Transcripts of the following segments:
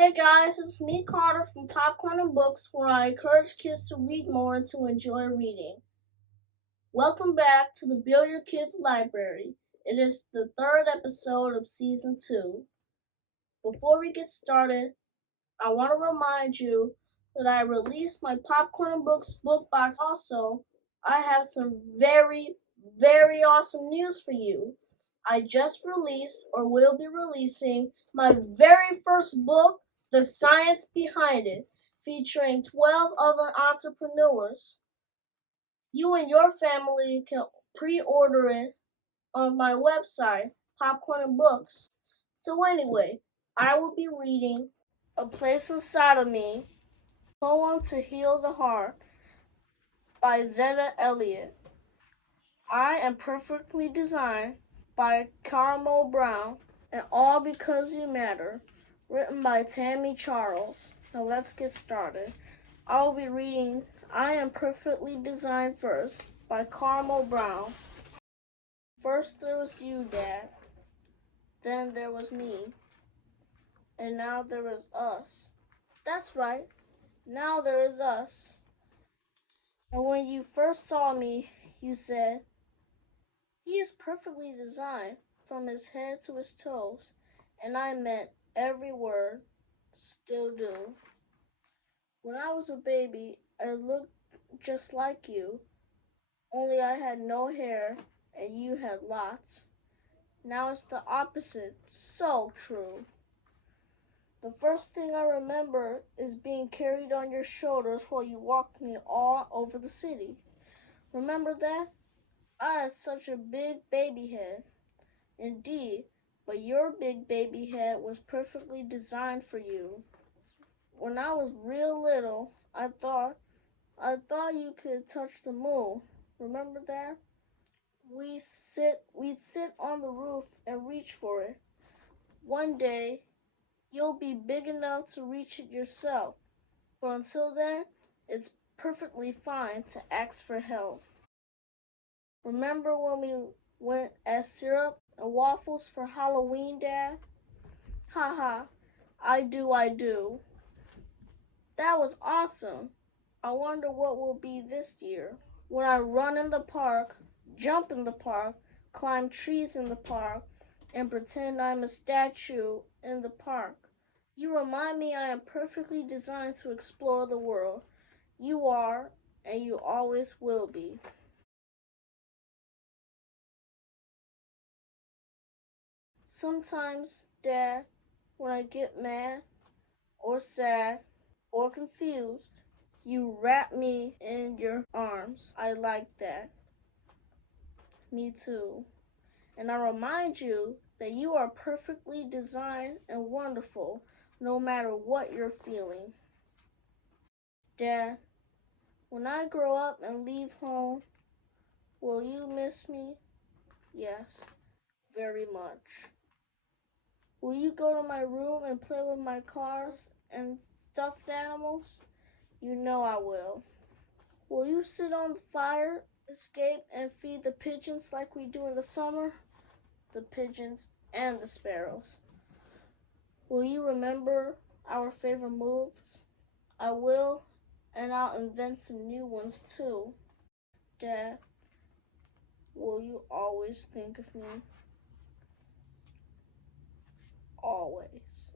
Hey guys, it's me Carter from Popcorn and Books, where I encourage kids to read more and to enjoy reading. Welcome back to the Build Your Kids Library. It is the third episode of season 2. Before we get started, I want to remind you that I released my Popcorn and Books book box. Also, I have some very awesome news for you. I just released or will be releasing my very first book, The Science Behind It, featuring 12 other entrepreneurs. You and your family can pre-order it on my website, Popcorn and Books. So anyway, I will be reading A Place Inside of Me, Poem to Heal the Heart by Zetta Elliott. I Am Perfectly Designed by Karamo and All Because You Matter, written by Tami Charles. Now let's get started. I will be reading I Am Perfectly Designed first by Karamo. First there was you, Dad. Then there was me. And now there is us. That's right. Now there is us. And when you first saw me, you said, "He is perfectly designed from his head to his toes." And I meant every word. Still do. When I was a baby, I looked just like you, only I had no hair and you had lots. Now it's the opposite. So true. The first thing I remember is being carried on your shoulders while you walked me all over the city. Remember that? I had such a big baby head. Indeed, but your big baby head was perfectly designed for you. When I was real little, I thought you could touch the moon. Remember that? We'd sit on the roof and reach for it. One day, you'll be big enough to reach it yourself. But until then, it's perfectly fine to ask for help. Remember when we went as syrup and waffles for Halloween, Dad? Haha, I do. That was awesome. I wonder what will be this year. When I run in the park, jump in the park, climb trees in the park, and pretend I'm a statue in the park. You remind me I am perfectly designed to explore the world. You are, and you always will be. Sometimes, Dad, when I get mad, or sad, or confused, you wrap me in your arms. I like that. Me too. And I remind you that you are perfectly designed and wonderful no matter what you're feeling. Dad, when I grow up and leave home, will you miss me? Yes, very much. Will you go to my room and play with my cars and stuffed animals? You know I will. Will you sit on the fire escape and feed the pigeons like we do in the summer? The pigeons and the sparrows. Will you remember our favorite moves? I will, and I'll invent some new ones too. Dad, will you always think of me? Always.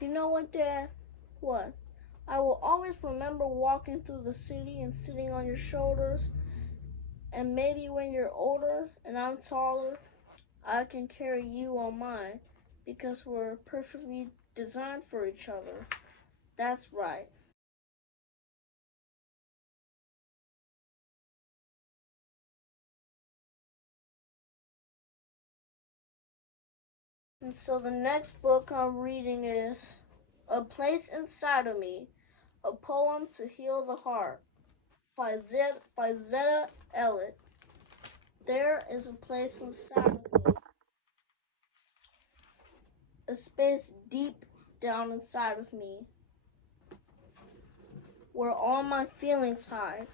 You know what, Dad? What? I will always remember walking through the city and sitting on your shoulders. And maybe when you're older and I'm taller, I can carry you on mine because we're perfectly designed for each other. That's right. And so the next book I'm reading is A Place Inside of Me, a poem to heal the heart by Zetta Elliott. There is a place inside of me, a space deep down inside of me, where all my feelings hide.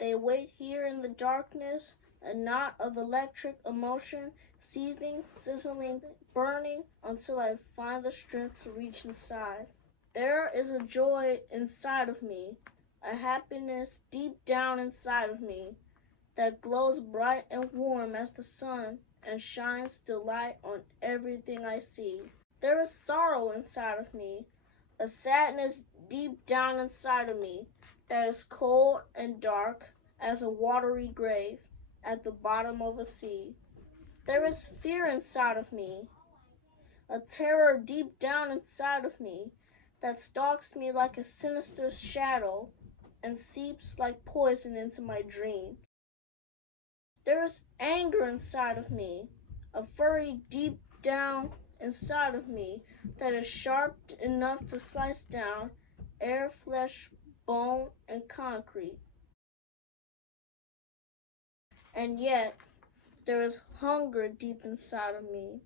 They wait here in the darkness, a knot of electric emotion seething, sizzling, burning until I find the strength to reach inside. There is a joy inside of me, a happiness deep down inside of me that glows bright and warm as the sun and shines delight on everything I see. There is sorrow inside of me, a sadness deep down inside of me that is cold and dark as a watery grave at the bottom of a sea. There is fear inside of me, a terror deep down inside of me that stalks me like a sinister shadow and seeps like poison into my dreams. There is anger inside of me, a fury deep down inside of me that is sharp enough to slice down air, flesh, bone, and concrete. And yet, there is hunger deep inside of me,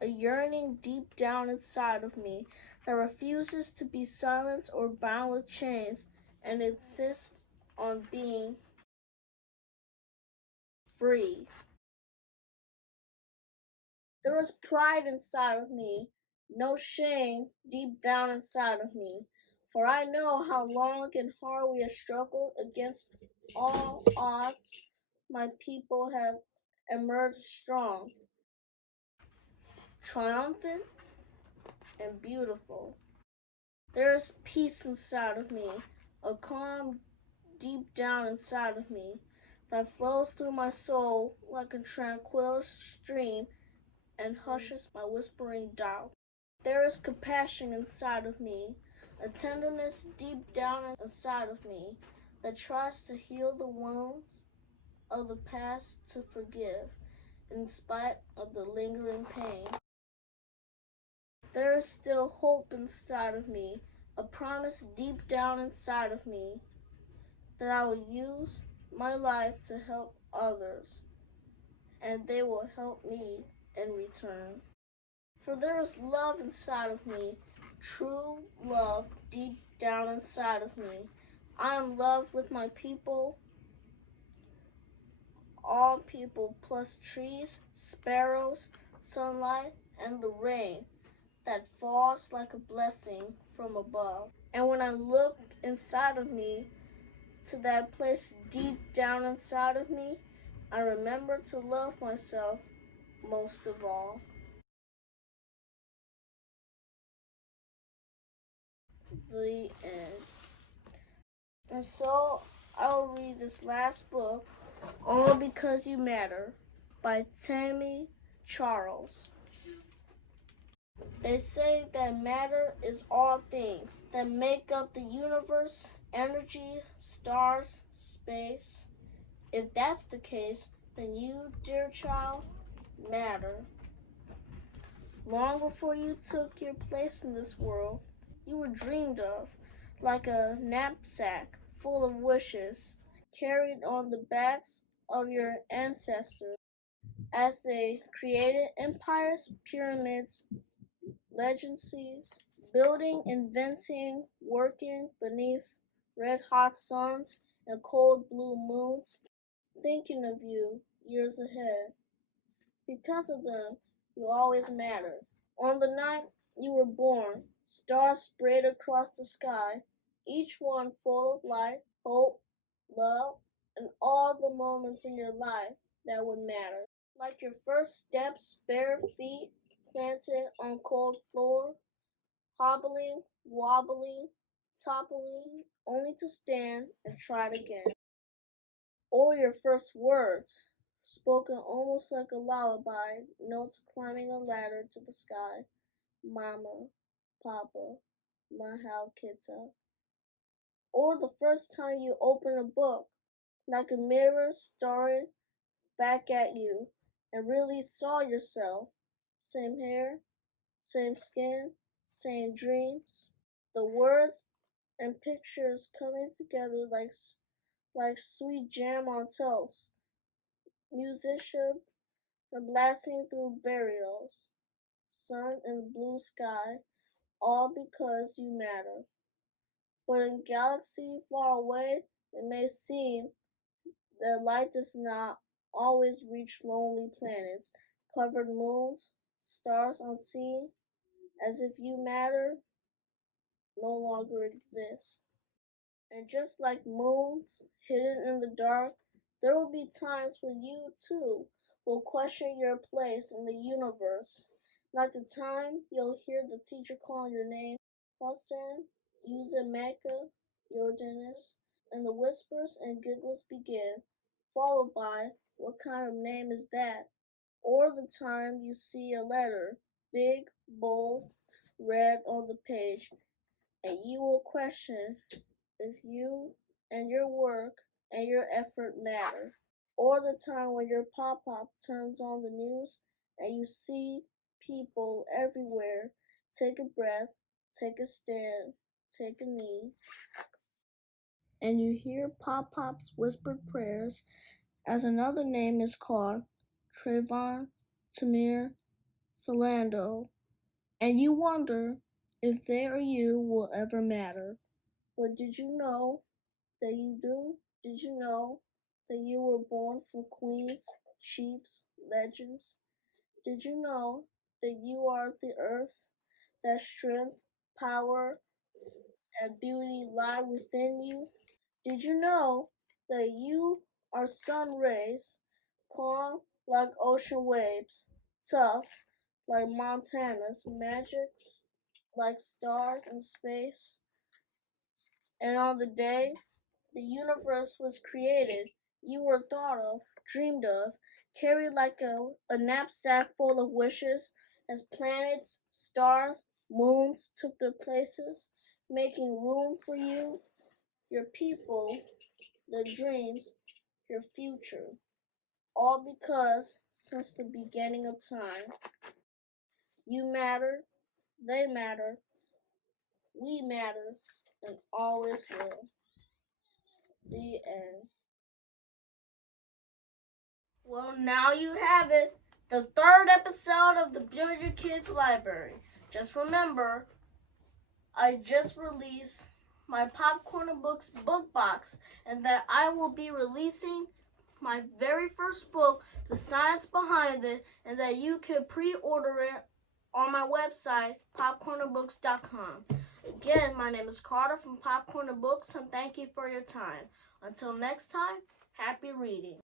a yearning deep down inside of me that refuses to be silenced or bound with chains and insists on being free. There is pride inside of me, no shame deep down inside of me, for I know how long and hard we have struggled against all odds. My people have emerged strong, triumphant, and beautiful. There is peace inside of me, a calm deep down inside of me that flows through my soul like a tranquil stream and hushes my whispering doubt. There is compassion inside of me, a tenderness deep down inside of me that tries to heal the wounds of the past, to forgive in spite of the lingering pain. There is still hope inside of me, a promise deep down inside of me that I will use my life to help others, and they will help me in return. For there is love inside of me, true love deep down inside of me. I am loved with my people, all people, plus trees, sparrows, sunlight, and the rain that falls like a blessing from above. And when I look inside of me, to that place deep down inside of me, I remember to love myself most of all. The end. And so I will read this last book, All Because You Matter, by Tami Charles. They say that matter is all things that make up the universe, energy, stars, space. If that's the case, then you, dear child, matter. Long before you took your place in this world, you were dreamed of, like a knapsack full of wishes, carried on the backs of your ancestors as they created empires, pyramids, legacies, building, inventing, working beneath red-hot suns and cold blue moons, thinking of you years ahead. Because of them, you always matter. On the night you were born, stars sprayed across the sky, each one full of light, hope, love, and all the moments in your life that would matter. Like your first steps, bare feet planted on cold floor, hobbling, wobbling, toppling, only to stand and try it again. Or your first words, spoken almost like a lullaby, notes climbing a ladder to the sky. Mama, Papa, Mahal Kita. Or the first time you open a book, like a mirror staring back at you, and really saw yourself. Same hair, same skin, same dreams. The words and pictures coming together like sweet jam on toast. Musician blasting through burials. Sun and blue sky, all because you matter. But in galaxy far away, it may seem that light does not always reach lonely planets, covered moons, stars unseen, as if you matter no longer exists. And just like moons hidden in the dark, there will be times when you too will question your place in the universe. Like the time you'll hear the teacher calling your name, Hussein, Uzemeka, Jordanis, and the whispers and giggles begin, followed by, what kind of name is that? Or the time you see a letter, big, bold, red on the page, and you will question if you and your work and your effort matter. Or the time when your pop-up turns on the news and you see people everywhere. Take a breath, take a stand, take a knee, and you hear pop-pop's whispered prayers as another name is called, Trayvon, Tamir, Philando, and you wonder if they or you will ever matter. But did you know that you do? Did you know that you were born from queens, chiefs, legends? Did you know that you are the earth, that strength, power, and beauty lie within you? Did you know that you are sun rays, calm like ocean waves, tough like Montana's magics, like stars in space? And on the day the universe was created, you were thought of, dreamed of, carried like a knapsack full of wishes as planets, stars, moons took their places, making room for you, your people, their dreams, your future. All because, since the beginning of time, you matter, they matter, we matter, and always will. The end. Well, now you have it. The third episode of the Build Your Kids Library. Just remember, I just released my Popcorn and Books book box, and that I will be releasing my very first book, The Science Behind It, and that you can pre-order it on my website, popcornandbooks.com. Again, my name is Carter from Popcorn and Books, and thank you for your time. Until next time, happy reading.